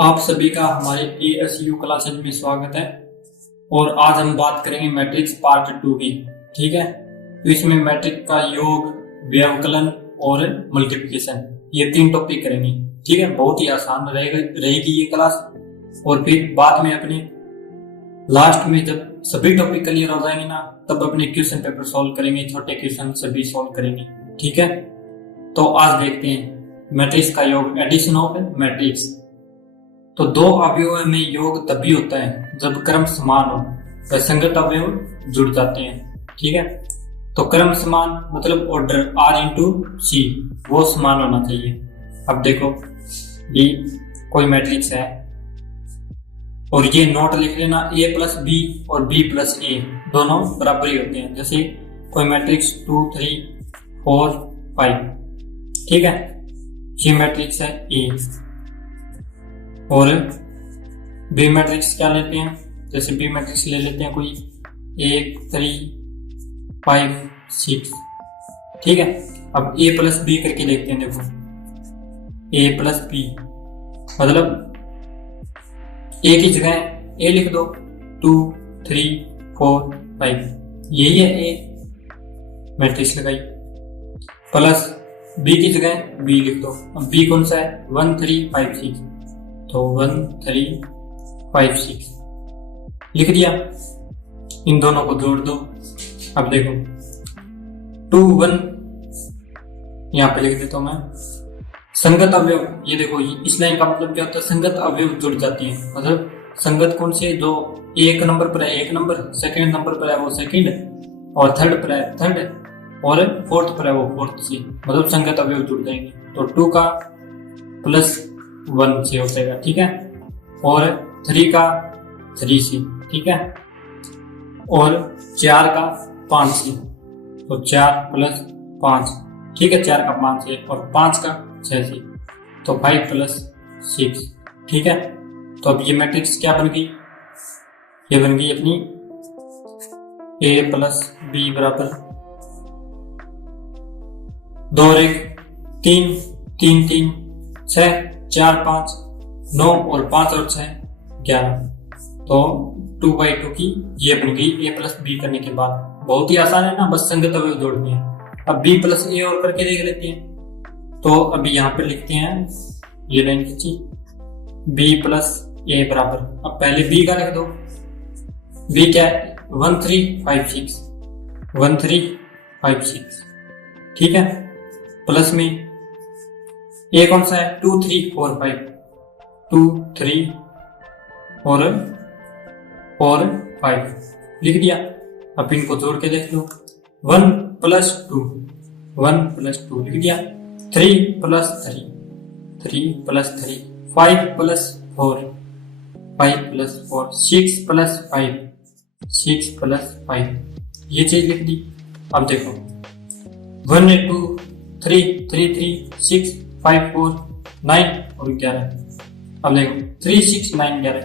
आप सभी का हमारे ASU क्लासेज में स्वागत है। और आज हम बात करेंगे मैट्रिक्स पार्ट 2 की। ठीक है, तो इसमें मैट्रिक्स का योग, व्यवकलन और मल्टीप्लिकेशन, ये 3 टॉपिक करेंगे। ठीक है, बहुत ही आसान रहेगी ये क्लास। और फिर बाद में अपने लास्ट में जब सभी टॉपिक क्लियर हो जाएंगे ना, तब अपने क्वेश्चन पेपर सॉल्व करेंगे, छोटे क्वेश्चन सभी सॉल्व करेंगे। ठीक है, तो आज देखते हैं मैट्रिक्स का योग, एडिशन ऑफ मैट्रिक्स। तो दो अवयवों में योग तभी होता है जब क्रम समान हो, व संगत अवयव जुड़ जाते हैं। ठीक है, तो क्रम समान मतलब ऑर्डर R/C वो समान होना चाहिए। अब देखो, ये कोई मैट्रिक्स है और ये नोट लिख लेना, A+B और B+A दोनों बराबर ही होते हैं। जैसे कोई मैट्रिक्स 2 3 4 5, ठीक है, ये मैट्रिक्स है A। और बी मैट्रिक्स क्या लेते हैं, जैसे बी मैट्रिक्स ले लेते हैं कोई 1 3 5 6। ठीक है, अब A+B करके देखते हैं। देखो A+B मतलब A की जगह A लिख दो, 2 3 4 5, यही है A, मैट्रिक्स लगाई। प्लस B की जगह B लिख दो। अब B कौन सा है, 1 3 5 6, तो 1 3 5 6 लिख दिया। इन दोनों को जोड़ दो। अब देखो 2 1 यहां पे लिख देता हूं मैं। संगत अवयव, ये देखो इस लाइन का मतलब क्या होता है, संगत अवयव जुड़ जाती है। मतलब संगत कौन से, जो एक नंबर पर है 1 नंबर, सेकंड नंबर पर है वो सेकंड, और थर्ड पर है थर्ड, और फोर्थ पर है वो फोर्थ से, मतलब संगत अवयव जुड़ जाएंगे। तो 2 का +1 से हो जाएगा। ठीक है, और 3 का 3 से, ठीक है, और 4 का 5 से, तो 4 + 5, ठीक है, 4 का 5 से, और 5 का 6 से, तो 5 + 6। ठीक है, तो अब ये मैट्रिक्स क्या बन गई, ये बन गई अपनी A+B बराबर 2 और 1 3 3 3 6 4 5 9, और 5 और 6 11। तो 2/2 की ये बन गई A+B करने के बाद। बहुत ही आसान है ना, बस संगत अवयव जोड़नी है। अब B+A और करके देख लेते हैं। तो अभी यहाँ पे लिखते हैं, ये लाइन खींची, B+A बराबर, अब पहले B का लिख दो। B क्या है, 1 3 5 6, 1 3 5 6, ठीक है, प्लस में A कौन सा है, 2 3 4 5, 2 3 और 4 5 लिख दिया। अब इनको जोड़ के देख लो, 1 + 2 1 + 2 लिख दिया, 3 + 3 3 + 3, 5 + 4 5 + 4, 6 + 5 6 + 5, ये चीज लिख दी। अब देखो 1 2 3 3 3 6 5 4 9 और 11। अब देखो 3 6 9 11,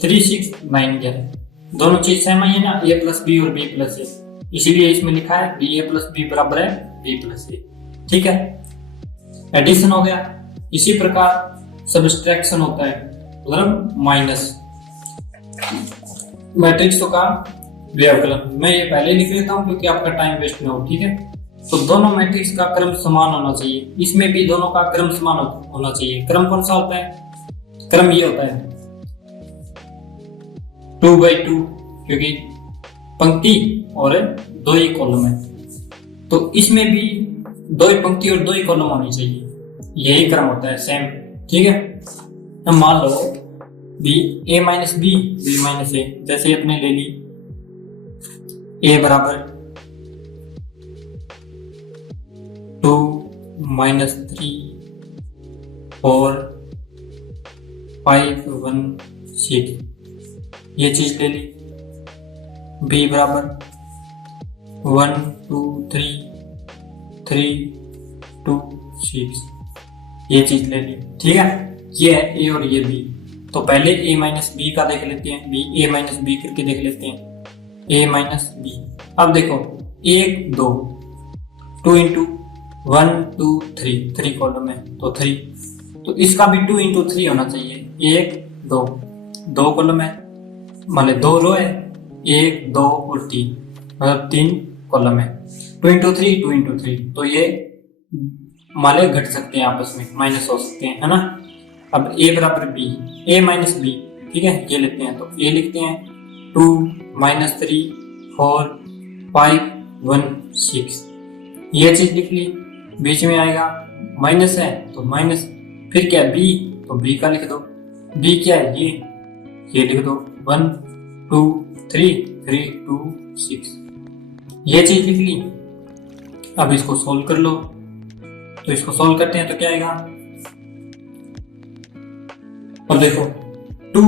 3 6 9 11, दोनों चीज सेम है ना, A+B और B+A, इसीलिए इसमें लिखा है A+B बराबर है B+A। ठीक है, एडिशन हो गया। इसी प्रकार सब्सट्रैक्शन होता है, मतलब माइनस। मैट्रिक्सों का व्यवकलन मैं ये पहले लिख लेता हूँ क्योंकि आपका टाइम वेस्ट ना हो। ठीक है, तो दोनों मैट्रिक्स का क्रम समान होना चाहिए, इसमें भी दोनों का क्रम समान होना चाहिए। क्रम कौन सा होता है, क्रम ये होता है 2/2, क्योंकि पंक्ति और 2 ही कॉलम है, तो इसमें भी 2 ही पंक्ति और 2 ही कॉलम होनी चाहिए, यही क्रम होता है सेम। ठीक है, अब मान लो A-B B-A, जैसे अपने ले ली A बराबर 2 -3 4 5 1 6, ये चीज ले ली। B बराबर 1 2 3 3 2 6, ये चीज ले ली। ठीक है, ये है A और ये B। तो पहले A-B का देख लेते हैं, A-B करके देख लेते हैं, A-B। अब देखो 1 2 2 × 1 2 3 3 कॉलम है, तो 3, तो इसका भी 2 × 3 होना चाहिए, 1 2, 2 कॉलम है, मतलब 2 रो है, 1 2 और 3, मतलब 3 कॉलम है। 2 इंटू 3 2 इंटू 3, तो ये माले घट सकते हैं आपस में, माइनस हो सकते हैं, है ना। अब a बराबर b, a माइनस b, ठीक है, ये लिखते हैं। तो a लिखते हैं 2 माइनस 3 4 5 1 6, ये चीज लिख ली। बीच में आएगा माइनस है तो माइनस, फिर क्या है b, तो b का लिख दो। b क्या है, ये लिख दो 1 2 3 3 2 6, ये चीज लिख ली। अब इसको सोल्व कर लो, तो इसको सोल्व करते हैं तो क्या आएगा, और देखो 2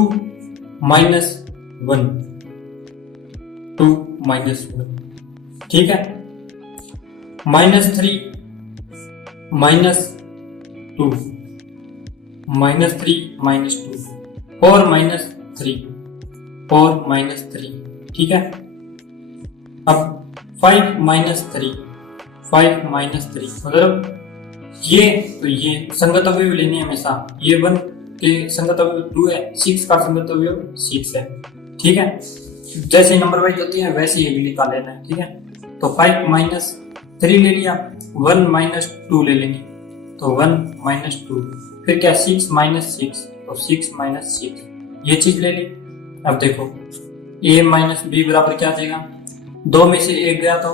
माइनस 1 2 माइनस 1, ठीक है, minus 3 minus 2 minus 3 minus 2 4 minus 3 4 minus 3, ठीक है। अब 5 माइनस 3 5 माइनस 3, मतलब ये, तो ये संगत अवयव लेनी है हमेशा। ये 1 के संगत अवयव 2 है, 6 का संगत अवयव 6 है, ठीक है। जैसे नंबर वाइज होती है वैसे ये भी निकाल लेना है, ठीक है। तो 5 माइनस 3 ले लिया, 1 माइनस 2 ले लेंगे, तो 1 माइनस 2, फिर क्या 6 माइनस 6, तो 6 माइनस 6, ये चीज ले ली। अब देखो a माइनस b बराबर क्या आ जाएगा, 2 में से 1 गया तो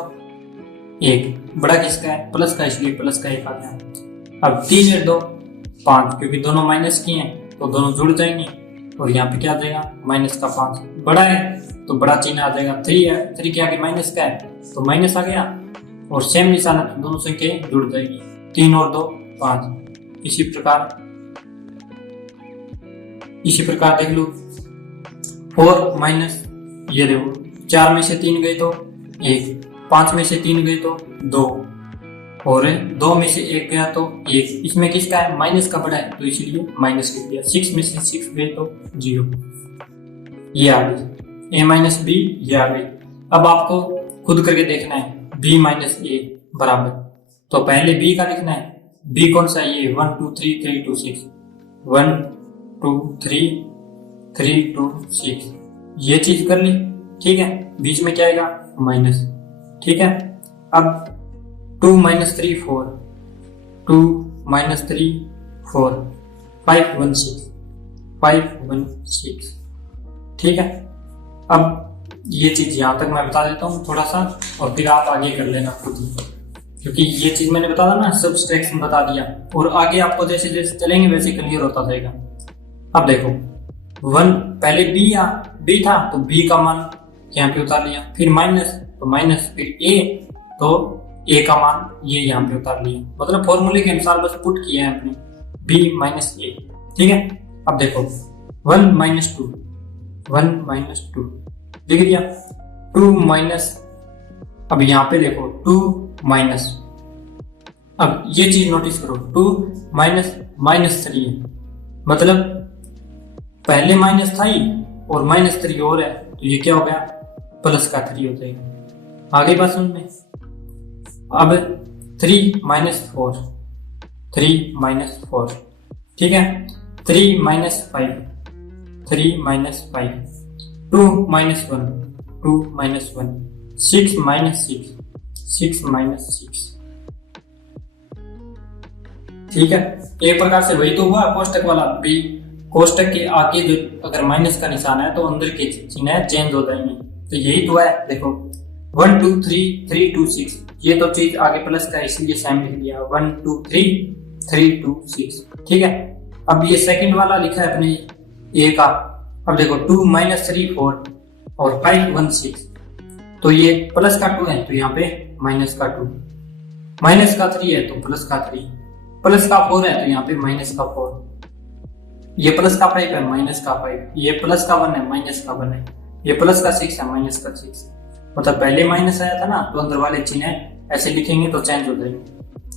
1, बड़ा किसका है, प्लस का, इसलिए प्लस का 1 आ गया। अब 3 और 2 5, क्योंकि दोनों माइनस की हैं तो दोनों जुड़ जाएंगे, और यहाँ पे क्या आ जाएगा माइनस का 5, बड़ा है तो बड़ा चिन्ह आ जाएगा। 3 है, 3 के आगे माइनस का है तो माइनस आ गया, और सेम निशान है तो दोनों संख्याएं जुड़ जाएगी, 3 और 2 5। इसी प्रकार देख लो 4 माइनस, ये देखो 4 में से 3 गए तो 1, 5 में से 3 गए तो 2, और 2 में से 1 गया तो 1, इसमें किसका है, माइनस का बड़ा है तो इसलिए माइनस लिख दिया। 6 में से 6 गए तो 0, ये आ गई a माइनस b, ये आ गई। अब आपको खुद करके देखना है b माइनस a बराबर, तो पहले b का लिखना है। b कौन सा है, ये 1 2 3 3 2 6, 1 2 3 3 2 6, ये चीज कर ली, ठीक है। बीच में क्या आएगा, माइनस, ठीक है। अब 2 माइनस 3 4, 2 माइनस 3 4, 5 1 6 5 1 6, ठीक है। अब ये चीज यहां तक मैं बता देता हूँ थोड़ा सा, और फिर आप आगे कर लेना खुद ही, क्योंकि ये चीज मैंने बता दिया ना, सब्सट्रैक्शन बता दिया, और आगे आपको जैसे जैसे चलेंगे वैसे क्लियर होता जाएगा। अब देखो 1, पहले b था तो b का मान यहाँ पे उतार लिया, फिर माइनस तो माइनस, फिर a तो a का मान ये यहाँ पे उतार लिया, मतलब फॉर्मूले के अनुसार बस पुट किया है अपने b माइनस a, ठीक है। अब देखो 1 माइनस 2 1 माइनस 2 लिख दिया, 2 माइनस, अब यहाँ पे देखो 2 माइनस, अब ये चीज नोटिस करो 2 माइनस माइनस 3 है, मतलब पहले माइनस था ही और माइनस 3 और है, तो ये क्या हो गया, प्लस का 3 हो जाएगा। आगे बात सुन में, अब 3 माइनस 4 3 माइनस 4, ठीक है। 3 minus 5 3 minus 5, 2 minus 1 2 minus 1, 6 minus 6 6 minus 6, ठीक है। एक प्रकार से वही तो हुआ कोष्टक वाला भी, कोष्टक के आगे जो अगर माइनस का निशान है तो अंदर के चिन्ह चेंज हो जाएंगे, तो यही तो है। देखो 1 2 3 3 2 6, ये तो चीज आगे प्लस का इसलिए सेम लिख दिया, 1 2 3 3 2 6, ठीक है। अब ये सेकंड वाला लिखा है अपने a का, अब देखो 2 माइनस 3 4 और 5 1 6, तो ये प्लस का 2 है तो यहाँ पे माइनस का 2, माइनस का 3 है तो प्लस का 3, प्लस का 4 है तो यहाँ पे माइनस का 4, ये प्लस का 5 है माइनस का 5, ये प्लस का 1 है माइनस का 1 है, ये प्लस का 6 है माइनस का 6, मतलब पहले माइनस आया था ना तो अंदर वाले चिन्ह ऐसे लिखेंगे तो चेंज हो जाएंगे,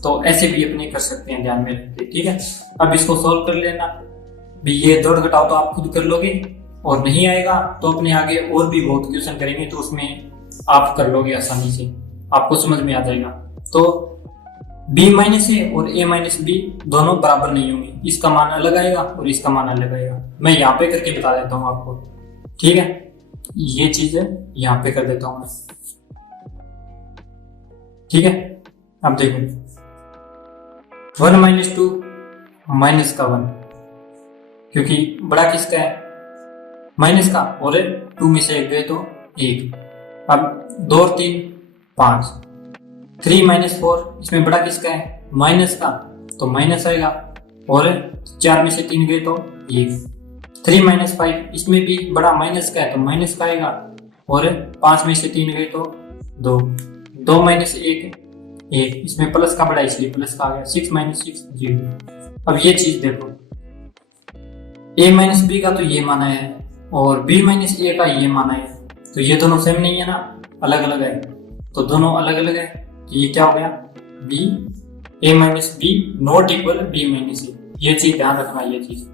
तो ऐसे भी अपने कर सकते हैं, ध्यान में रखते, ठीक है। अब इसको सोल्व कर लेना भी, ये जोड़ घटाव तो आप खुद कर लोगे, और नहीं आएगा तो अपने आगे और भी बहुत क्वेश्चन करेंगे तो उसमें आप कर लोगे आसानी से, आपको समझ में आ जाएगा। तो बी माइनस ए और ए माइनस बी दोनों बराबर नहीं होंगे, इसका मान अलग आएगा और इसका मान अलग आएगा। मैं यहाँ पे करके बता देता हूँ आपको, ठीक है। ये चीज है, यहाँ पे कर देता हूँ मैं, ठीक है। अब देखो 1 माइनस 2 माइनस का 1, क्योंकि बड़ा किसका है, माइनस का, और 2 में से 1 गए तो 1। अब 2 और 3 5, 3 माइनस 4, इसमें बड़ा किसका है, माइनस का, तो माइनस आएगा, और 4 में से 3 गए तो 1। 3 माइनस 5, इसमें भी बड़ा माइनस का है तो माइनस का आएगा, और 5 में से 3 गए तो 2। 2 माइनस 1 1, इसमें प्लस का बड़ा इसलिए प्लस का आ गया। 6 माइनस 6 0। अब ये चीज देखो, a माइनस बी का तो ये माना है और b माइनस ए का ये माना है, तो ये दोनों सेम नहीं है ना, अलग अलग है, तो दोनों अलग अलग है, तो ये क्या हो गया, b a minus B not equal b minus A. ये चीज ध्यान रखना, ये चीज,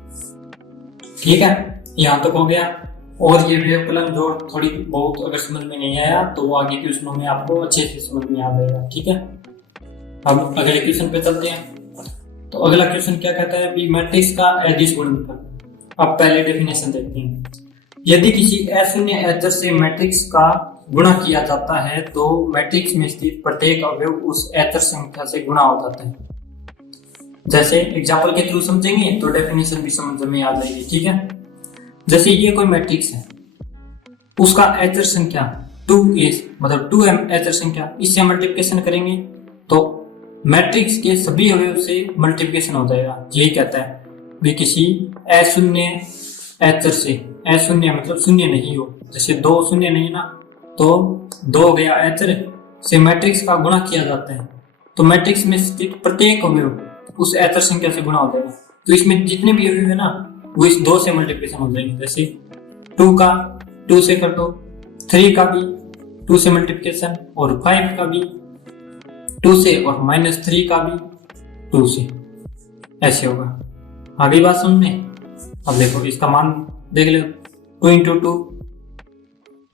ठीक है। यहाँ तक हो गया। और ये व्यवकलन जो थोड़ी बहुत अगर समझ में नहीं आया तो वो आगे क्वेश्चनों में आपको अच्छे से समझ में आ जाएगा, ठीक है। अब अगले क्वेश्चन पे चलते हैं। तो अगला क्वेश्चन क्या कहता है, भी मैट्रिक्स का अदिश गुणनफल। अब पहले डेफिनेशन देखते हैं। यदि किसी अशून्य अचर से मैट्रिक्स का गुणा किया जाता है तो मैट्रिक्स में स्थित प्रत्येक अवयव उस अचर संख्या से गुणा हो जाता है। जैसे एग्जांपल के थ्रू समझेंगे तो डेफिनेशन भी समझ में आ जाएगी, ठीक है। जैसे ये कोई मैट्रिक्स है, उसका अचर संख्या 2a मतलब 2m अचर संख्या, इससे मल्टीप्लिकेशन करेंगे तो मैट्रिक्स के सभी अवयव से मल्टीप्लिकेशन हो जाएगा। यही कहता है भी किसी अशून्य अचर से, अशून्य मतलब शून्य नहीं हो, जैसे 2 शून्य नहीं ना, तो 2 हो गया अचर से मैट्रिक्स का गुणा किया जाता है तो मैट्रिक्स में स्थित प्रत्येक अवयव उस अचर संख्या से गुणा हो जाएगा। तो इसमें जितने भी अवयव है ना वो इस 2 से मल्टीप्लिकेशन हो जाएंगे। जैसे 2 का 2 से कर दो, 3 का भी 2 से मल्टीप्लिकेशन, और 5 का भी 2 से, और -3 का भी 2 से, ऐसे होगा। आगे बात समझ में। अब देखो इसका मान देख लो, 2 इंटू 2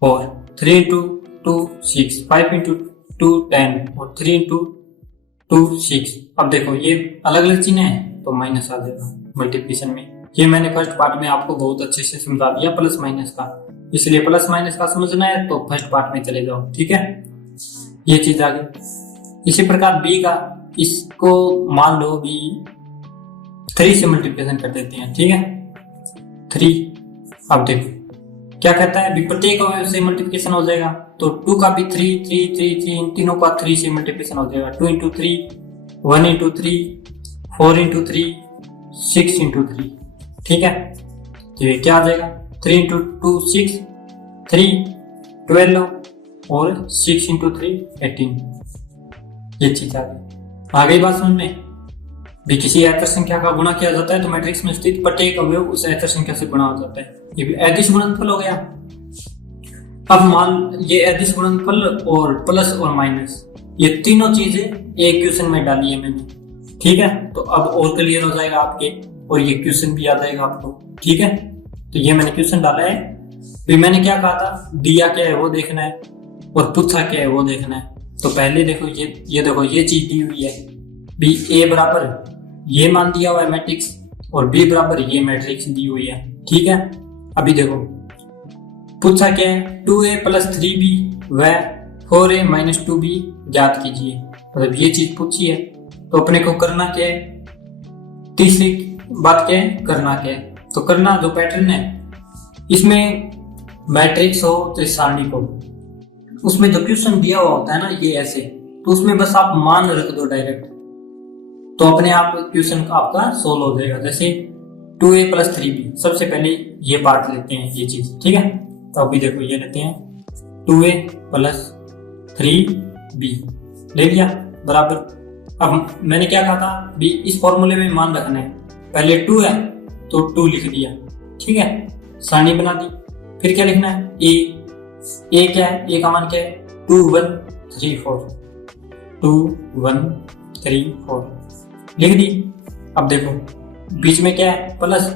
4, 3 इंटू 2 6, 5 इंटू 2 10, और 3 इंटू 2 6। अब देखो ये अलग अलग चिन्ह है तो माइनस आ जाएगा मल्टीप्लिकेशन में। ये मैंने फर्स्ट पार्ट में आपको बहुत अच्छे से समझा दिया प्लस माइनस का, इसलिए प्लस माइनस का समझना है तो फर्स्ट पार्ट में चले जाओ, ठीक है। ये चीज आ गई। इसी प्रकार बी का, इसको मान लो बी 3 से मल्टीप्लिकेशन कर देते हैं, ठीक है 3। अब देखो क्या कहता है, भी प्रत्येक अवयव से मल्टीप्लिकेशन हो जाएगा, तो 2 का भी 3 3 3 3, इन तीनों का 3 से मल्टीप्लिकेशन हो जाएगा। 2 इंटू 3, 1 इंटू 3, 4 इंटू 3, 6 इंटू 3, ठीक है। तो ये क्या आ जाएगा, 3 इंटू 2 6, 3 12, और 6 इंटू 3 18। ये चीज आ गई। आ गई बात समझ में। भी किसी अचर संख्या का गुणा किया जाता है तो मैट्रिक्स में स्थित प्रत्येक अवयव उस अचर संख्या से गुणा हो जाता है। ये भी अदिश गुणनफल हो गया। अब मान ये अदिश गुणनफल और प्लस और माइनस, ये तीनों चीजें एक क्वेश्चन में डाली है मैंने, ठीक है। तो अब और क्लियर हो जाएगा आपके, और ये क्वेश्चन भी आ जाएगा आपको, ठीक है। तो ये मैंने क्वेश्चन डाला है, भी मैंने क्या कहा था, दिया क्या है वो देखना है और पूछा क्या है वो देखना है। तो पहले देखो ये देखो ये चीज दी हुई है, बी ए बराबर ये मान दिया हुआ है मैट्रिक्स, और बी बराबर ये मैट्रिक्स दी हुई है, ठीक है। अभी देखो पूछा क्या है, 2a प्लस 3b व 4a माइनस 2b ज्ञात कीजिए। मतलब ये चीज पूछी है तो अपने को करना क्या है, तीसरी बात क्या है, करना क्या है। तो करना जो पैटर्न है, इसमें मैट्रिक्स हो तो इस सारणी को, उसमें जो क्वेश्चन दिया हुआ होता है ना ये ऐसे, तो उसमें बस आप मान रख दो डायरेक्ट, तो अपने आप क्वेश्चन आपका सोल्व हो जाएगा। जैसे 2a प्लस 3b, सबसे पहले ये पार्ट लेते हैं ये चीज, ठीक है। तो अभी देखो ये लेते हैं 2a प्लस 3b ले लिया बराबर। अब मैंने क्या कहा था, भी इस फॉर्मूले में मान रखना है, पहले 2 है तो 2 लिख दिया, ठीक है, सारणी बना दी। फिर क्या लिखना है, a क्या है, a का मान क्या है, 2 1 3 4, 2 1 3 4 लिख दी। अब देखो बीच में क्या है, प्लस,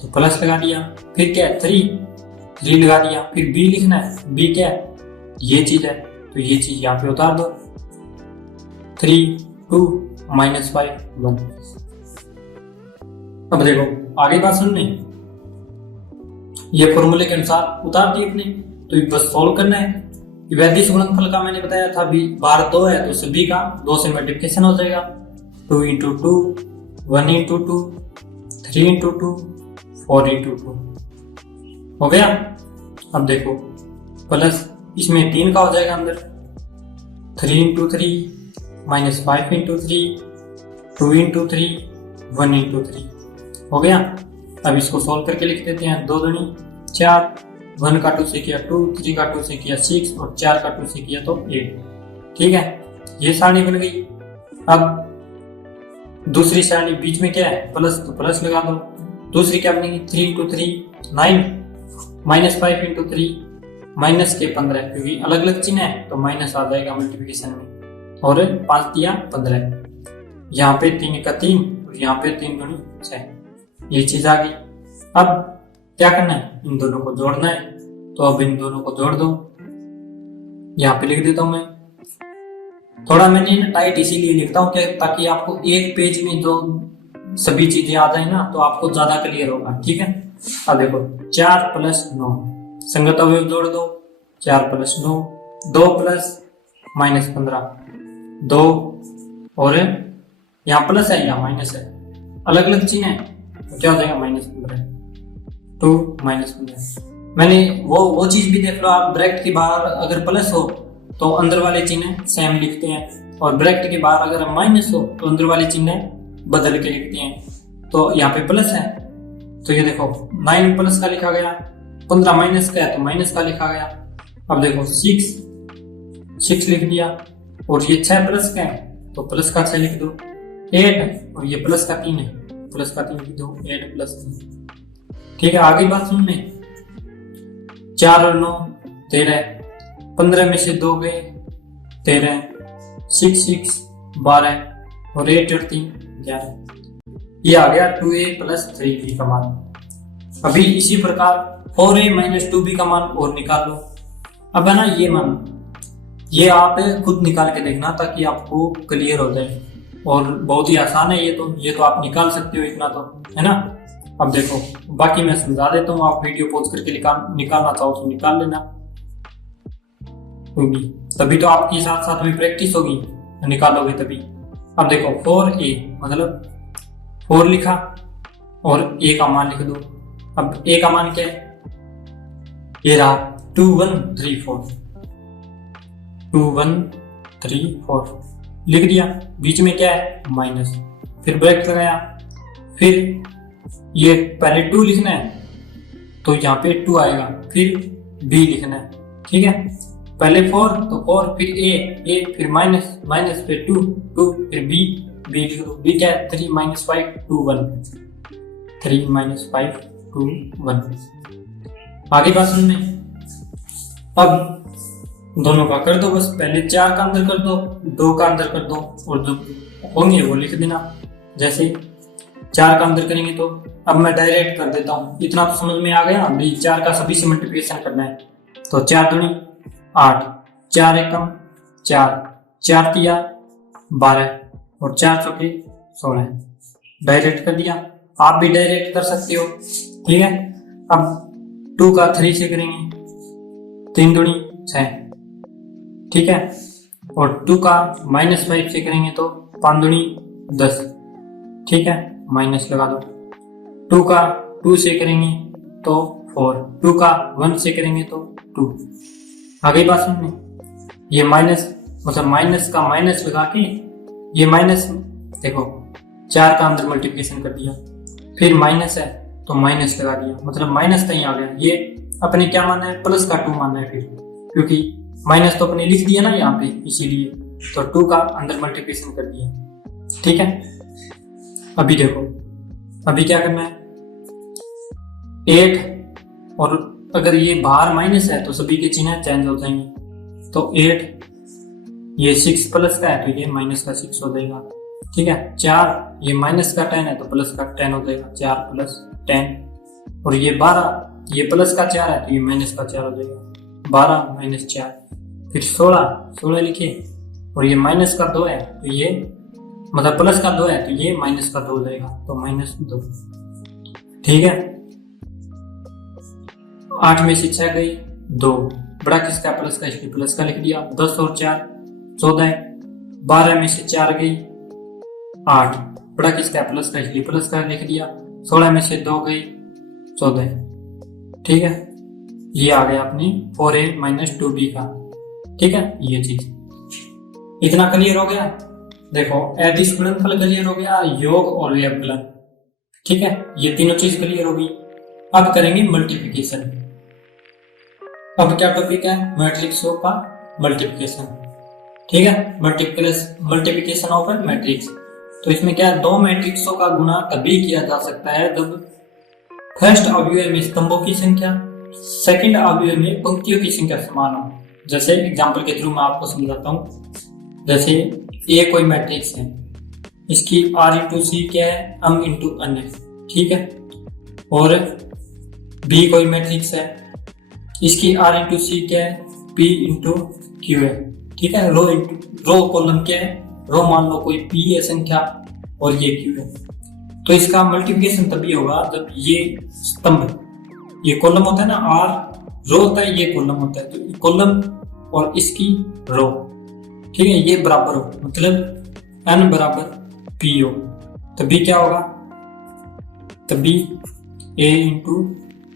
तो प्लस लगा दिया। फिर क्या है, 3 लगा दिया। फिर b लिखना है, b क्या है, ये चीज है, तो ये चीज यहाँ पे उतार दो। 3 2 -5 1। अब देखो आगे बात सुननी, ये फॉर्मूले के अनुसार उतार दी अपने, तो ये बस सोल्व करना है। वैदिक गुणनफल का मैंने बताया था अभी, बार 2 है तो सभी का 2 से मल्टीप्लिकेशन हो जाएगा। 2 × 2, 1 × 2, 3 × 2, 4 × 2 हो गया। अब देखो प्लस इसमें 3 का हो जाएगा अंदर, 3 × 3 -5 × 3, 2 × 3, 1 × 3 हो गया। अब इसको सॉल्व करके लिख देते हैं। 2 दूनी 4, 1 का 2 से किया 2, 3 का 2 से किया 6 और 4 का 2 से किया तो 8। ठीक है, ये सारणी बन गई। अब दूसरी सारणी बीच में क्या है, प्लस, तो प्लस लगा दो। दूसरी क्या बनेगी, 3 × 3 9, -5 × 3 माइनस के 15, क्योंकि अलग अलग चिन्ह है तो माइनस आ जाएगा मल्टीप्लिकेशन में। और 5 दिया 15, यहाँ पे 3 का 3 और यहाँ पे 3 दूनी 6, ये चीज आ गई। अब क्या करना है, इन दोनों को जोड़ना है, तो अब इन दोनों को जोड़ दो। यहाँ पे लिख देता हूं मैं, थोड़ा मैंने टाइट इसीलिए लिखता हूँ कि ताकि आपको एक पेज में जो सभी चीजें आ जाए ना तो आपको ज्यादा क्लियर होगा। ठीक है, अब देखो 4 + 9 संगत अवयव जोड़ दो। 4 + 9 2 प्लस -15 2 और यहाँ प्लस है यहाँ माइनस है, अलग अलग चिन्ह है तो क्या हो जाएगा -15 2 -15। मैंने वो चीज भी देख लो आप, ब्रैकेट के बाहर अगर प्लस हो तो अंदर वाले चिन्ह सेम लिखते हैं, और ब्रैकेट के बाहर अगर माइनस हो तो अंदर वाले चिन्ह बदल के लिखते हैं। तो यहाँ पे प्लस है तो ये देखो 9 प्लस का लिखा गया, 15 माइनस का है तो माइनस का लिखा गया। अब देखो 6 लिख दिया, और ये 6 प्लस का है तो प्लस का 6 लिख दो। 8 और ये प्लस का 3 है, प्लस का 3 लिख दो, 8 + 3। ठीक है, आगे बात सुनने। 4 और 9 13, 15 में से 2 गए 13, 6 12 और 8 और 3 11। ये आ गया 2a + 3b का मान। अभी इसी प्रकार 4a - 2b का मान और निकाल लो। अब है ना ये मान, ये आप खुद निकाल के देखना ताकि आपको क्लियर हो जाए, और बहुत ही आसान है ये तो आप निकाल सकते हो इतना तो, है ना। अब देखो बाकी मैं समझा देता हूँ, आप वीडियो पॉज करके निकालना चाहो तो निकाल लेना, तभी तो आपकी साथ साथ में प्रैक्टिस होगी, निकालोगे तभी। अब देखो 4a मतलब 4 लिखा और a का मान लिख दो। अब a का मान क्या है, ये रहा 2 1 3 4 2 1 3 4 लिख दिया। बीच में क्या है माइनस, फिर ब्रैकेट लगाया, फिर ये पहले 2 लिखना है तो यहाँ पे 2 आएगा, फिर b लिखना है। ठीक है, पहले 4 तो 4, फिर a फिर माइनस फिर 2 फिर b लिख दो। b क्या है 3 - 5 2 1 3 - 5 2 1। आगे बात सुनने। अब दोनों का कर दो, बस पहले 4 का अंदर कर दो, 2 का अंदर कर दो, और जो होंगे वो लिख देना। जैसे 4 का अंदर करेंगे तो अब मैं डायरेक्ट कर देता हूँ, इतना तो समझ में आ गया। अभी 4 का सभी से मल्टीप्लिकेशन करना है, तो 4 दूनी 8, 4 एकम 4, 4 तिया 12 और 4 चौके 16। डायरेक्ट कर दिया, आप भी डायरेक्ट कर सकते हो। ठीक है, अब 2 का 3 से करेंगे, 3 दूनी 6। ठीक है, और 2 का -5 से करेंगे तो 5 दूनी 10। ठीक है, माइनस लगा दो। 2 का 2 से करेंगे तो 4, 2 का 1 से करेंगे तो 2। आगे बात सुनने, ये माइनस मतलब माइनस का माइनस लगा के, ये माइनस देखो 4 का अंदर मल्टीप्लिकेशन कर दिया, फिर माइनस है तो माइनस लगा दिया, मतलब माइनस कहीं आ गया। ये अपने क्या मानना है, प्लस का 2 मानना है फिर, क्योंकि माइनस तो अपने लिख दिया ना यहाँ पे, इसीलिए तो 2 का अंदर मल्टीप्लिकेशन कर दिया। ठीक है, अभी देखो अभी क्या करना है, 8 और अगर ये बाहर माइनस है तो सभी के चिन्ह चेंज हो जाएंगे। तो 8 ये 6 प्लस का है तो ये माइनस का 6 हो जाएगा। ठीक है, 4 ये माइनस का 10 है तो प्लस का 10 हो जाएगा, 4 + 10। और ये 12 ये प्लस का 4 है तो ये माइनस का 4 हो जाएगा, 12 - 4। फिर 16 लिखे, और ये माइनस का 2 है तो ये मतलब प्लस का 2 है तो ये माइनस का 2 हो जाएगा, तो -2। ठीक है, 8 में से 6 गई 2, बड़ा किसका प्लस का, इसलिए प्लस का लिख दिया। 10 और 4 14, 12 में से 4 गई 8, बड़ा किसका प्लस का, इसलिए प्लस का लिख दिया। 16 में से 2 गई 14। ठीक है, ये आ गया अपनी 4a - 2b का। ठीक है, ये चीज इतना क्लियर हो गया। देखो अदिश गुणनफल क्लियर हो गया, योग और व्यवकलन। ठीक है, ये तीनों चीज क्लियर होगी। अब करेंगे मल्टीप्लिकेशन। अब क्या टॉपिक है, मैट्रिक्सों का मल्टीप्लिकेशन। ठीक है, मल्टीप्लिकेशन ऑफ मैट्रिक्स। तो इसमें क्या है, दो मैट्रिक्सों का गुणा तभी किया जा सकता है जब फर्स्ट अवयव में स्तंभों की संख्या, सेकंड अवयव में पंक्तियों की संख्या समान हो। जैसे एग्जांपल के थ्रू मैं आपको समझाता हूँ। जैसे ए कोई मैट्रिक्स है, इसकी R × C क्या है, m × n है। ठीक है, और B कोई मैट्रिक्स है, इसकी R × C क्या है, P × Q है। ठीक है, रो कॉलम क्या है, रो मान लो कोई P है संख्या और ये Q है। तो इसका मल्टीप्लिकेशन तभी होगा जब ये स्तंभ, ये कॉलम होता है ना, R रो होता है, ये कॉलम होता है, तो कॉलम और इसकी रो, ठीक है, ये बराबर हो, मतलब n बराबर P हो, तभी क्या होगा, तभी A ×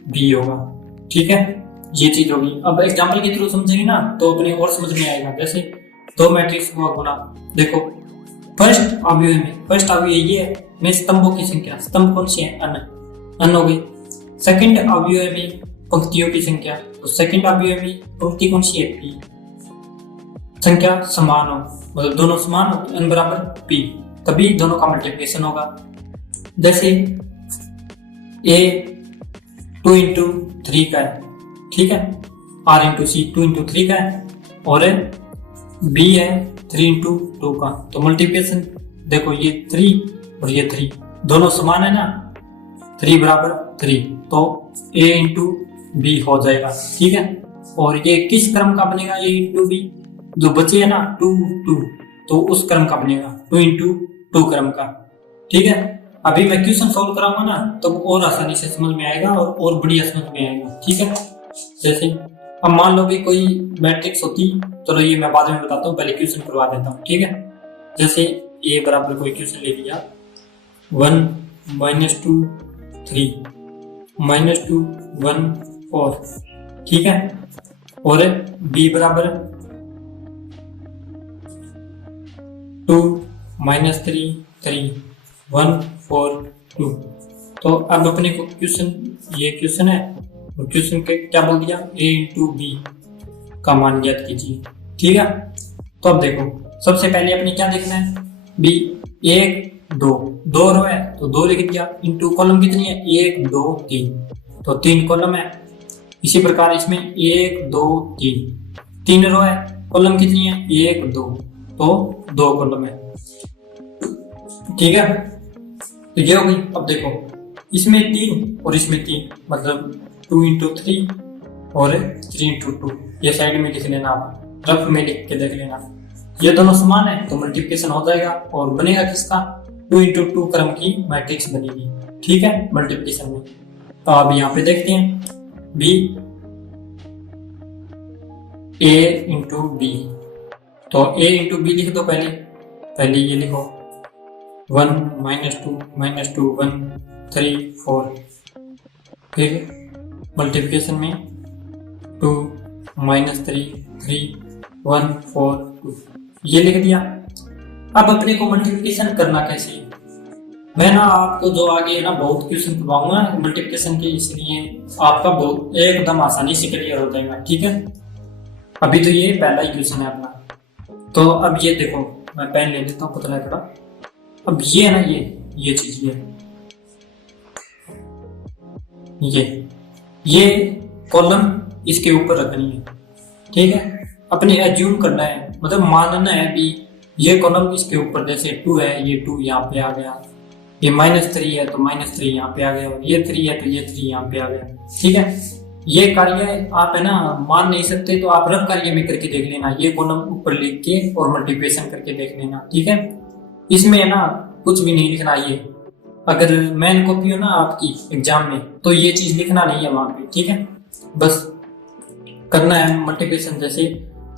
B होगा। ठीक है, ये चीज होगी। अब एग्जांपल के थ्रू समझेंगे ना तो अपने और समझ में आएगा। जैसे दो मैट्रिक्स का गुणा, देखो फर्स्ट अवयव ये में स्तंभों की संख्या, स्तंभ कौन सी है, n हो गई। सेकंड अवयव में पंक्तियों की संख्या, तो सेकंड अवयव में पंक्ति कौन सी है, p, संख्या समान हो, मतलब दोनों समान हो तो n बराबर p, तभी दोनों का मल्टीप्लिकेशन होगा। जैसे a 2 × 3 का है, ठीक है, R × C 2 × 3 का है, और B है 3 × 2 का, तो मल्टीप्लिकेशन देखो ये 3 और ये 3 दोनों समान है ना, 3 बराबर 3, तो A × B हो जाएगा। ठीक है, और ये किस क्रम का बनेगा, A × B, जो बचे है ना 2 2, तो उस क्रम का बनेगा, 2 × 2 क्रम का। ठीक है, अभी मैं क्वेश्चन सॉल्व कराऊंगा ना तब और आसानी से समझ में आएगा और बढ़िया समझ में आएगा। ठीक है, जैसे अब मान लो कि कोई मैट्रिक्स होती, चलो ये मैं बाद में बताता हूँ, पहले क्वेश्चन करवा देता हूँ। ठीक है, जैसे ए बराबर कोई क्वेश्चन ले लिया, 1 - 2 3 -2 1 4, ठीक है, और b बराबर 2 - 3 3 1 4 2। तो अब अपने को क्वेश्चन, ये क्वेश्चन है और क्वेश्चन के क्या बोल दिया, A × B का मान ज्ञात कीजिए। ठीक है, तो अब देखो सबसे पहले अपने क्या देखना है, B 1 2 रो है तो 2 लिख दिया, इंटू कॉलम कितनी है, 1 2 3, तो 3 कॉलम है। इसी प्रकार इसमें 1 2 3 रो है, कॉलम कितनी है, 1 2, तो 2 कॉलम है। ठीक है, तो ये हो गई। अब देखो इसमें 3 और इसमें 3, मतलब 2 × 3 और 3 × 2, ये साइड में लिख लेना, आप रफ में लिख के देख लेना। ये दोनों समान है तो मल्टीप्लिकेशन हो जाएगा और बनेगा किसका, 2 × 2 क्रम की मैट्रिक्स बनेगी। ठीक है, मल्टीप्लिकेशन में। तो अब यहाँ पे देखते हैं B A × B, तो A × B लिख दो, पहले ये लिखो 1 - 2 - 2 1 3 4, फिर मल्टीप्लिकेशन में 2 - 3 3 1 4 2, ये लिख दिया। अब अपने को मल्टीप्लिकेशन करना कैसे, मैं ना आपको जो आगे ना बहुत क्वेश्चन करवाऊंगा मल्टीप्लिकेशन के, इसलिए आपका बहुत एकदम आसानी से क्लियर हो जाएगा। ठीक है, अभी तो ये पहला ही क्वेश्चन है अपना। तो अब ये देखो, मैं पेन ले लेता हूँ पतला थोड़ा। अब ये है ना, ये चीज, ये कॉलम इसके ऊपर रखनी है। ठीक है, अपने एज्यूम करना है, मतलब मानना है भी ये कॉलम इसके ऊपर, जैसे 2 है, ये 2 यहाँ पे आ गया, ये -3 है तो -3 यहाँ पे आ गया, और ये 3 है तो ये 3 यहाँ पे आ गया। ठीक है, ये कार्य आप है ना मान नहीं सकते तो आप रफ कार्य में करके देख लेना, ये कॉलम ऊपर लिख के और मल्टीप्लिकेशन करके देख लेना। ठीक है, इसमें है ना कुछ भी नहीं लिखना। ये अगर मेन कॉपी हो ना आपकी एग्जाम में तो ये चीज लिखना नहीं है वहां पे, ठीक है। बस करना है मल्टीप्लिकेशन। जैसे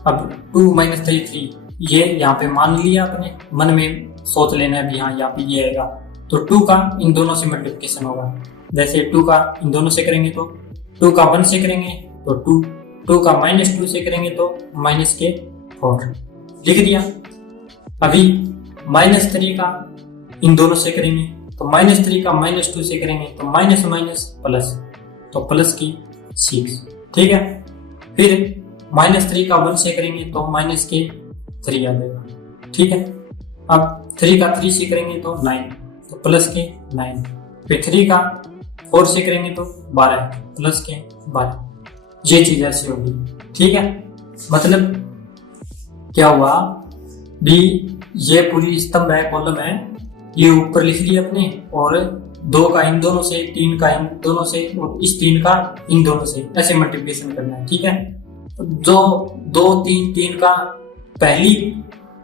अब 2 - 3 3, ये यहाँ पे मान लिया अपने मन में, सोच लेना है भी हाँ यहाँ पे ये आएगा। तो 2 का इन दोनों से मल्टीप्लिकेशन होगा। जैसे 2 का इन दोनों से करेंगे तो 2 का 1 से करेंगे तो 2 का -2 से करेंगे तो -4 लिख दिया। अभी -3 का इन दोनों से करेंगे तो -3 का -2 से करेंगे तो माइनस माइनस प्लस, तो प्लस की 6, ठीक है। फिर -3 का 1 से करेंगे तो -3 आ जाएगा, ठीक है। अब 3 का 3 से करेंगे तो 9, तो प्लस के 9। फिर 3 का 4 से करेंगे तो 12, प्लस के 12। ये चीज ऐसी होगी, ठीक है। मतलब क्या हुआ भी, ये पूरी स्तंभ है, कॉलम है, ये ऊपर लिख लिया अपने, और 2 का इन दोनों से, 3 का इन दोनों से, और इस 3 का इन दोनों से, ऐसे मल्टीप्लिकेशन करना है, ठीक है। जो 2 3 3 का पहली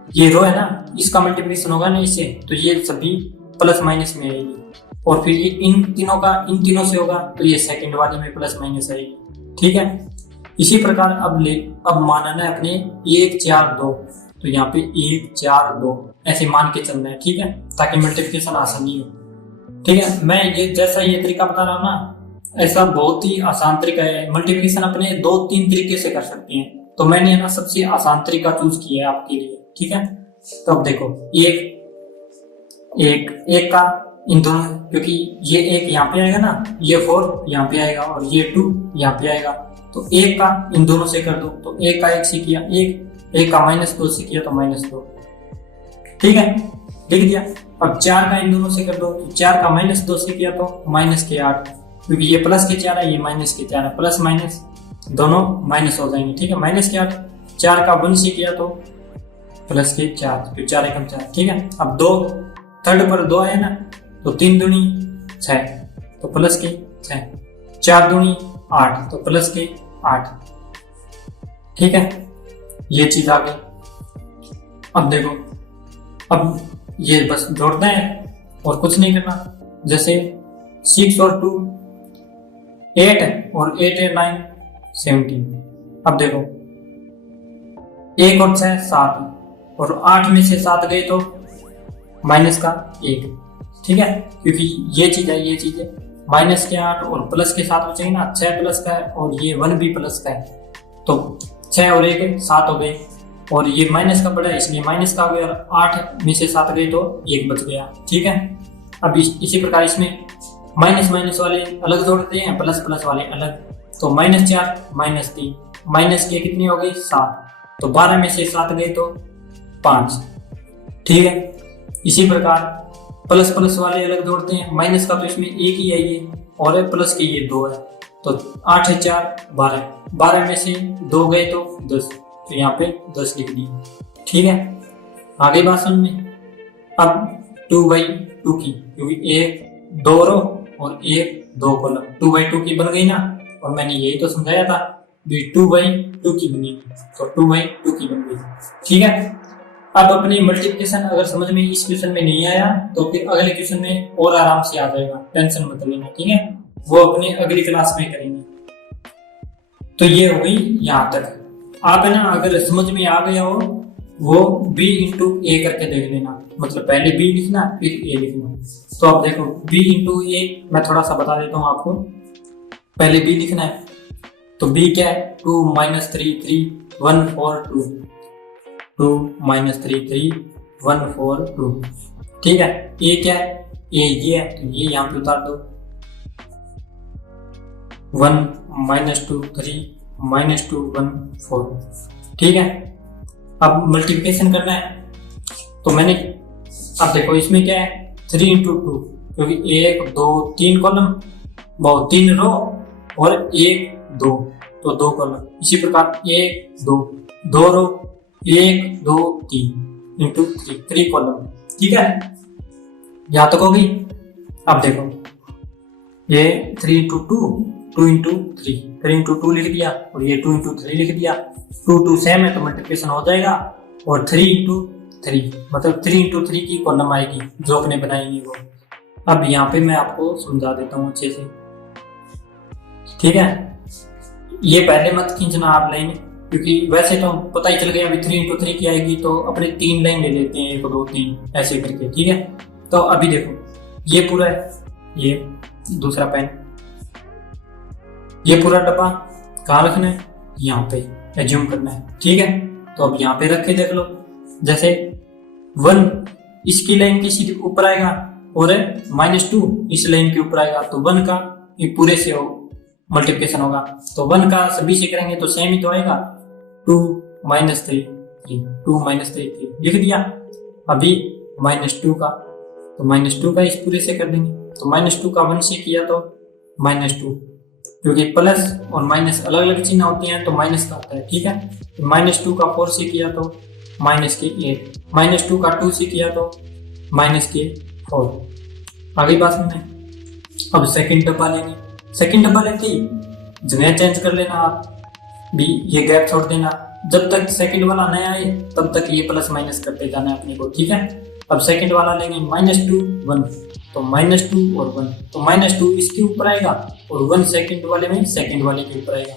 ये रो है ना, इसका मल्टीप्लिकेशन होगा ना इससे, तो ये सभी प्लस माइनस में आएगी। और फिर ये इन तीनों का इन तीनों से होगा तो ये सेकंड वाली में प्लस माइनस आएगी, ठीक है। इसी प्रकार अब मानना है अपने 1 4 2, तो यहाँ पे 1 4 2 ऐसे मान के चलना है, ठीक है, ताकि मल्टीप्लिकेशन आसानी हो, ठीक है। मैं ये जैसा ये तरीका बता रहा हूँ ना, ऐसा बहुत ही आसान तरीका है। मल्टीप्लिकेशन अपने 2-3 तरीके से कर सकते हैं, तो मैंने है ना सबसे आसान तरीका चूज किया है आपके लिए, ठीक है। तो अब देखो, एक का इन दोनों, क्योंकि ये 1 यहाँ पे आएगा ना, ये 4 यहाँ पे आएगा, और ये 2 यहाँ पे आएगा, तो 1 का इन दोनों से कर दो, तो 1 का 1 से किया, 1 का -2 से किया तो -2, ठीक है, लिख दिया। अब 4 का इन दोनों से कर दो, तो 4 का -2 से किया तो -8, क्योंकि ये प्लस के 4 है, ये माइनस के 4 है, प्लस माइनस दोनों माइनस हो जाएंगे, ठीक है, -8। 4 का 1 से किया तो प्लस के 4, तो 4 एकम 4, ठीक है। अब 2 थर्ड पर 2 है ना, तो 3 दूनी 6, तो प्लस के 6, 4 दूनी 8, तो प्लस के 8, ठीक है। ये चीज आ गई। अब देखो, अब ये बस जोड़ते हैं और कुछ नहीं करना। जैसे 6 और 2 8, और 8 8 9 17। अब देखो 1 और 6 7, और 8 में से 7 गए तो माइनस का 1, ठीक है, क्योंकि ये चीज है, ये चीज है, माइनस के 8 और प्लस के 7 बचेंगे ना, 6 प्लस का है और ये 1 भी प्लस का है, तो 6 और 1 7 हो गए, और ये माइनस का पड़ा है इसलिए माइनस का हो गया, और 8 में से 7 गए तो 1 बच गया, ठीक है। अब इसी प्रकार इसमें माइनस माइनस वाले अलग जोड़ते हैं, प्लस प्लस वाले अलग, तो -4 -3, माइनस के कितनी हो गई 7, तो 12 में से 7 गए तो 5, ठीक है। इसी प्रकार प्लस प्लस वाले अलग जोड़ते हैं, माइनस का तो इसमें 1 ही है ये, और प्लस के ये 2 है, तो 8 4 12, 12 में से 2 गए तो 10, तो यहाँ पे 10 लिख दिया, ठीक है। आगे बात समझ में। अब 2/2 की, क्योंकि 1 2 रो और 1 2 कॉलम, 2/2 की बन गई ना, और मैंने यही तो समझाया था भी 2/2 की बनी, तो 2/2 की बन गई, ठीक है। अब अपनी मल्टीप्लिकेशन अगर समझ में इस क्वेश्चन में नहीं आया तो फिर अगले क्वेश्चन में और आराम से आ जाएगा, टेंशन मत लेना, ठीक है, वो अपनी अगली क्लास में करेंगे। तो ये हो गई यहाँ तक। आप है ना अगर समझ में आ गया हो वो b इंटू ए करके देख लेना, मतलब पहले b लिखना फिर a लिखना। तो अब देखो b इंटू ए मैं थोड़ा सा बता देता हूँ आपको। पहले b लिखना है, तो b क्या है 2 - 3 3 1 4 2, 2 - 3 3 1 4 2, ठीक है। a क्या है, a ये है, तो ये यहाँ पे उतार दो, 1 - 2 3 -2 1 4, ठीक है। अब मल्टीप्लिकेशन करना है, तो मैंने अब देखो इसमें क्या है 3 × 2, क्योंकि 1 2 3 कॉलम, बहुत 3 रो और 1 2, तो 2 कॉलम। इसी प्रकार 1 2 2 रो 1 2 3 × 3 कॉलम, ठीक है। यहाँ तक होगी। अब देखो ये 3 × 2 2 × 3, 3 × 2 लिख दिया, और ये 2 × 3 लिख दिया, 2 2 सेम है तो मल्टीप्लिकेशन हो जाएगा, और 3 × 3, मतलब 3 × 3 की कॉलम आएगी जो अपने बनाएंगे वो। अब यहाँ पे मैं आपको समझा देता हूँ अच्छे से, ठीक है। ये पहले मत खींचना आप लाइन, क्योंकि वैसे तो पता ही चल गया अभी 3 × 3 की आएगी, तो अपने 3 लाइन ले लेते हैं, 1 2 3 ऐसे करके, ठीक है। तो अभी देखो ये पूरा है, ये दूसरा पेन, ये पूरा डब्बा कहाँ रखना है, यहाँ पे एज्यूम करना है, ठीक है। तो अब यहाँ पे रख के देख लो, जैसे 1 इसकी लाइन के सीधे ऊपर आएगा और -2 इस लाइन के ऊपर आएगा, तो 1 का ये पूरे से मल्टीप्लिकेशन होगा, तो 1 का सभी से करेंगे तो सेम ही तो आएगा, 2 - 3 3 2 - 3 3 लिख दिया। अभी -2 का, तो -2 का इस पूरे से कर देंगे, तो -2 का 1 से किया तो -2, क्योंकि प्लस और माइनस अलग अलग चिन्ह होते हैं तो माइनस का आता है, ठीक है। -2 का 4 से किया तो -8, -2 का 2 से किया तो -4। आगे बात सुनना है। अब सेकंड डब्बा लेंगे, सेकंड डब्बा लेते ही जगह चेंज कर लेना आप भी, ये गैप छोड़ देना, जब तक सेकंड वाला नया आए तब तक ये प्लस माइनस करते जाना है अपने को, ठीक है। अब सेकंड वाला लेंगे -2 1, तो -2 और 1, तो -2 इसके ऊपर आएगा और 1 सेकंड वाले में सेकंड वाले के ऊपर आएगा,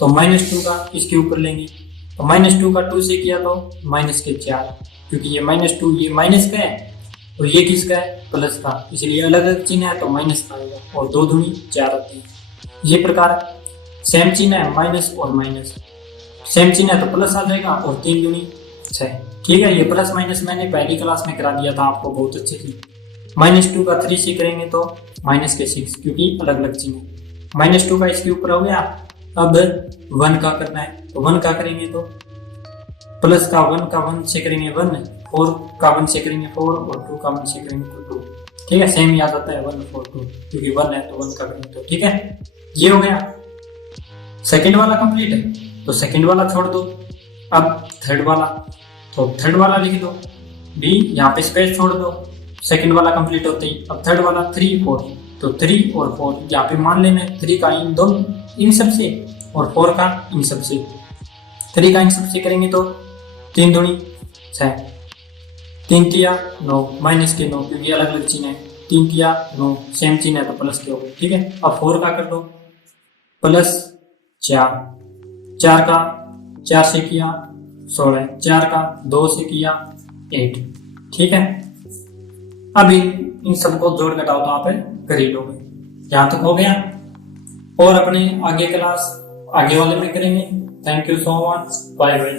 तो -2 का इसके ऊपर लेंगे, तो -2 का 2 से किया तो -4, क्योंकि ये -2 ये माइनस का है और ये किसका है, प्लस का, इसलिए अलग अलग चिन्ह है तो माइनस का आएगा, और 2 दूनी 4 आती है। ये प्रकार सेम चिन्ह है माइनस और माइनस, सेम चिन्ह है तो प्लस आ जाएगा, और 3 दूनी 6, ठीक है। ये प्लस माइनस मैंने पहली क्लास में करा दिया था आपको बहुत अच्छे से। -2 का 3 से करेंगे तो -6, क्योंकि अलग अलग चिन्ह है। -2 का इसके ऊपर हो गया। अब 1 का करना है, तो 1 का करेंगे तो प्लस का 1 का 1 से करेंगे 1, 4 का 1 से करेंगे 4, और 2 का 1 से करेंगे तो 2, ठीक है। सेम याद आता है 1 4 2, क्योंकि 1 है तो 1 का करेंगे तो, ठीक है। ये हो गया, सेकंड वाला कंप्लीट है, तो सेकंड वाला छोड़ दो। अब थर्ड वाला, तो थर्ड वाला लिख दो भी, यहाँ पे स्पेस छोड़ दो, सेकंड वाला कंप्लीट होते ही। अब थर्ड वाला 3 4, तो 3 और 4 यहाँ पे मान लेना, 3 का इन दोनों इन सब से और 4 का इन सब से, 3 का इन सब से करेंगे तो 3 दूनी 6, 3 तिया 9, माइनस के 9 क्योंकि अलग अलग चिन्ह है, 3 तिया 9 सेम चिन्ह है तो प्लस के हो गए, ठीक है। अब 4 का कर दो +4, 4 का 4 से किया 16, 4 का 2 से किया 8, ठीक है। अब इन सबको जोड़ घटाओ तो आप कर ही लोगे। यहाँ तक हो गया, और अपने आगे क्लास आगे वाले में करेंगे। Thank you so much, bye bye.